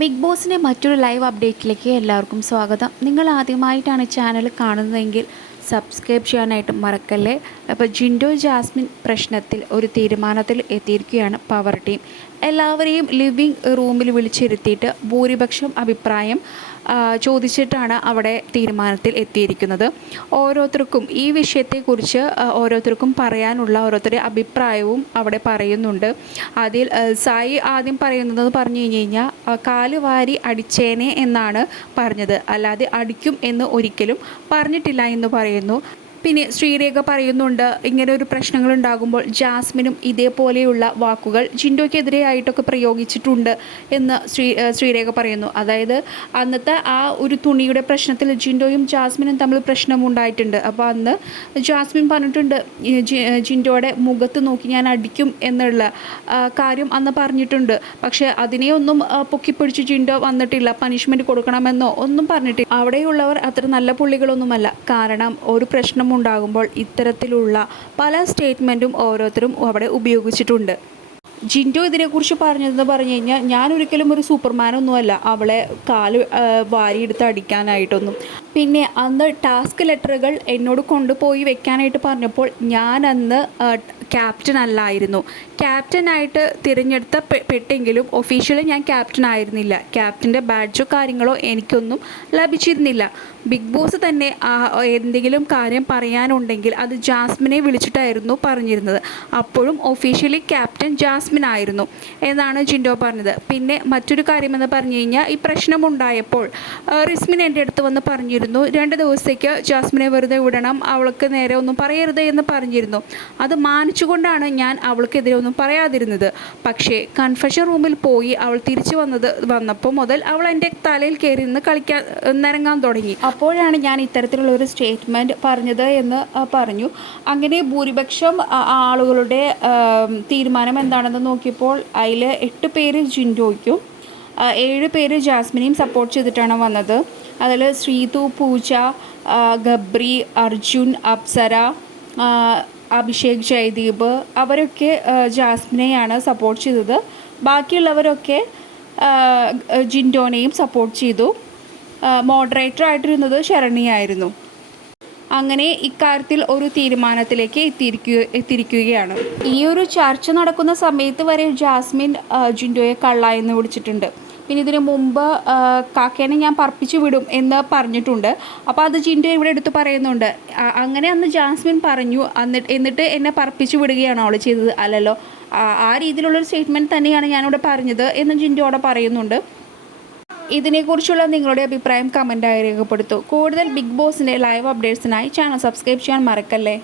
Big ബോസിന്റെ മറ്റൊരു live അപ്ഡേറ്റിലേക്ക് എല്ലാവർക്കും സ്വാഗതം. നിങ്ങൾ ആദ്യമായിട്ടാണ് ചാനൽ കാണുന്നതെങ്കിൽ സബ്സ്ക്രൈബ് ചെയ്യാനായിട്ട് മറക്കല്ലേ? അപ്പോൾ ജിൻഡോ ജാസ്മിൻ പ്രശ്നത്തിൽ ഒരു തീരുമാനത്തിൽ എത്തിയിരിക്കുകയാണ് പവർ ടീം എല്ലാവരെയും ലിവിങ് റൂമിൽ വിളിച്ചിരുത്തിയിട്ട് ഭൂരിപക്ഷം അഭിപ്രായം ചോദിച്ചിട്ടാണ് അവിടെ തീരുമാനത്തിൽ എത്തിയിരിക്കുന്നത്. ഓരോരുത്തർക്കും ഈ വിഷയത്തെക്കുറിച്ച് ഓരോരുത്തർക്കും പറയാനുള്ള ഓരോരുത്തരുടെ അഭിപ്രായവും അവിടെ പറയുന്നുണ്ട്. അതിൽ സായി ആദ്യം പറയുന്നത് പറഞ്ഞു കഴിഞ്ഞ് കഴിഞ്ഞാൽ ആ, കാൽ വാരി അടിച്ചേനെ എന്നാണ് പറഞ്ഞത്. അല്ലാതെ അടിക്കും എന്ന് ഒരിക്കലും പറഞ്ഞിട്ടില്ല എന്ന് പറയുന്നു. പിന്നെ ശ്രീരേഖ പറയുന്നുണ്ട് ഇങ്ങനെ ഒരു പ്രശ്നങ്ങൾ ഉണ്ടാകുമ്പോൾ ജാസ്മിനും ഇതേപോലെയുള്ള വാക്കുകൾ ജിൻഡോയ്ക്കെതിരെയായിട്ടൊക്കെ പ്രയോഗിച്ചിട്ടുണ്ട് എന്ന് ശ്രീ ശ്രീരേഖ പറയുന്നു. അതായത് അന്നത്തെ ആ ഒരു തുണിയുടെ പ്രശ്നത്തിൽ ജിൻഡോയും ജാസ്മിനും തമ്മിൽ പ്രശ്നമുണ്ടായിട്ടുണ്ട്. അപ്പോൾ അന്ന് ജാസ്മിൻ പറഞ്ഞിട്ടുണ്ട് ജിൻഡോയുടെ മുഖത്ത് നോക്കി ഞാൻ അടിക്കും എന്നുള്ള കാര്യം അന്ന് പറഞ്ഞിട്ടുണ്ട്. പക്ഷേ അതിനെ ഒന്നും പൊക്കിപ്പിടിച്ച് ജിൻഡോ വന്നിട്ടില്ല. പനിഷ്മെന്റ് കൊടുക്കണമെന്നോ ഒന്നും പറഞ്ഞിട്ടില്ല. അവിടെയുള്ളവർ അത്ര നല്ല പുള്ളികളൊന്നുമല്ല. കാരണം ഒരു പ്രശ്നം ഉണ്ടാകുമ്പോൾ ഇത്തരത്തിലുള്ള പല സ്റ്റേറ്റ്മെന്റും ഓരോരുത്തരും അവിടെ ഉപയോഗിച്ചിട്ടുണ്ട്. ജിൻഡോ ഇതിനെക്കുറിച്ച് പറഞ്ഞതെന്ന് പറഞ്ഞു കഴിഞ്ഞാൽ ഞാൻ ഒരിക്കലും ഒരു സൂപ്പർമാനൊന്നുമല്ല. അവളെ കാൽ വാരിയെടുത്ത് അടിക്കാനായിട്ടൊന്നും. പിന്നെ അന്ന് ടാസ്ക് ലെറ്ററുകൾ എന്നോട് കൊണ്ടുപോയി വെക്കാനായിട്ട് പറഞ്ഞപ്പോൾ ഞാൻ അന്ന് ക്യാപ്റ്റൻ അല്ലായിരുന്നു ക്യാപ്റ്റനായിട്ട് തിരഞ്ഞെടുത്ത പെട്ടെങ്കിലും ഒഫീഷ്യലി ഞാൻ ക്യാപ്റ്റൻ ആയിരുന്നില്ല ക്യാപ്റ്റന്റെ ബാഡ്ജോ കാര്യങ്ങളോ എനിക്കൊന്നും ലഭിച്ചിരുന്നില്ല. ബിഗ് ബോസ് തന്നെ എന്തെങ്കിലും കാര്യം പറയാനുണ്ടെങ്കിൽ അത് ജാസ്മിനെ വിളിച്ചിട്ടായിരുന്നു പറഞ്ഞിരുന്നത്. അപ്പോഴും ഒഫീഷ്യലി ക്യാപ്റ്റൻ ജാസ്മിൻ ആയിരുന്നു. എന്നാണ് ജിൻഡോ പറഞ്ഞത്. പിന്നെ മറ്റൊരു കാര്യമെന്ന് പറഞ്ഞു കഴിഞ്ഞാൽ ഈ പ്രശ്നമുണ്ടായപ്പോൾ റിസ്മിൻ എന്റെ അടുത്ത് വന്ന് പറഞ്ഞിരുന്നു രണ്ട് ദിവസത്തേക്ക് ജാസ്മിനെ വെറുതെ വിടണം അവൾക്ക് നേരെ ഒന്നും പറയരുത് എന്ന് പറഞ്ഞിരുന്നു. അത് മാനിച്ചുകൊണ്ടാണ് ഞാൻ അവൾക്കെതിരെ ഒന്നും പറയാതിരുന്നത്. പക്ഷേ കൺഫഷൻ റൂമിൽ പോയി അവൾ തിരിച്ചു വന്നത് വന്നപ്പോൾ മുതൽ അവൾ എന്റെ തലയിൽ കയറി നിന്ന് കളിക്കാൻ നിരങ്ങാൻ തുടങ്ങി. അപ്പോഴാണ് ഞാൻ ഇത്തരത്തിലുള്ള ഒരു സ്റ്റേറ്റ്മെന്റ് പറഞ്ഞത് എന്ന് പറഞ്ഞു. അങ്ങനെ ഭൂരിപക്ഷം ആളുകളുടെ തീരുമാനം എന്താണെന്ന് നോക്കിയപ്പോൾ അതിൽ എട്ട് പേര് ജിൻഡോയ്ക്കും ഏഴ് പേര് ജാസ്മിനെയും സപ്പോർട്ട് ചെയ്തിട്ടാണ് വന്നത്. അതിൽ ശ്രീതു പൂജ ഗബ്രി അർജുൻ അപ്സര അഭിഷേക് ജയദീപ് അവരൊക്കെ ജാസ്മിനെയാണ് സപ്പോർട്ട് ചെയ്തത്. ബാക്കിയുള്ളവരൊക്കെ ജിൻഡോനെയും സപ്പോർട്ട് ചെയ്തു. മോഡറേറ്റർ ആയിട്ടിരുന്നത് ശരണിയായിരുന്നു അങ്ങനെ ഇക്കാര്യത്തിൽ ഒരു തീരുമാനത്തിലേക്ക് എത്തിയിരിക്കുക എത്തിയിരിക്കുകയാണ്. ഈ ഒരു ചർച്ച നടക്കുന്ന സമയത്ത് വരെ ജാസ്മിൻ ജിൻഡോയെ കള്ള എന്ന് വിളിച്ചിട്ടുണ്ട്. പിന്നെ ഇതിനു മുമ്പ് കാക്കേനെ ഞാൻ പറപ്പിച്ചു വിടും എന്ന് പറഞ്ഞിട്ടുണ്ട്. അപ്പോൾ അത് ജിൻഡോ ഇവിടെ എടുത്ത് പറയുന്നുണ്ട്. അങ്ങനെ അന്ന് ജാസ്മിൻ പറഞ്ഞു എന്നിട്ട് എന്നിട്ട് എന്നെ പറപ്പിച്ചു വിടുകയാണ് അവൾ ചെയ്തത്? അല്ലല്ലോ. ആ, രീതിയിലുള്ളൊരു സ്റ്റേറ്റ്മെന്റ് തന്നെയാണ് ഞാനിവിടെ പറഞ്ഞത് എന്ന് ജിൻഡു അവിടെ പറയുന്നുണ്ട്. ഇതിനെക്കുറിച്ചുള്ള നിങ്ങളുടെ അഭിപ്രായം കമന്റായി രേഖപ്പെടുത്തൂ. കൂടുതൽ ബിഗ് ബോസിന്റെ ലൈവ് അപ്ഡേറ്റ്സിനായി ചാനൽ സബ്സ്ക്രൈബ് ചെയ്യാൻ മറക്കല്ലേ?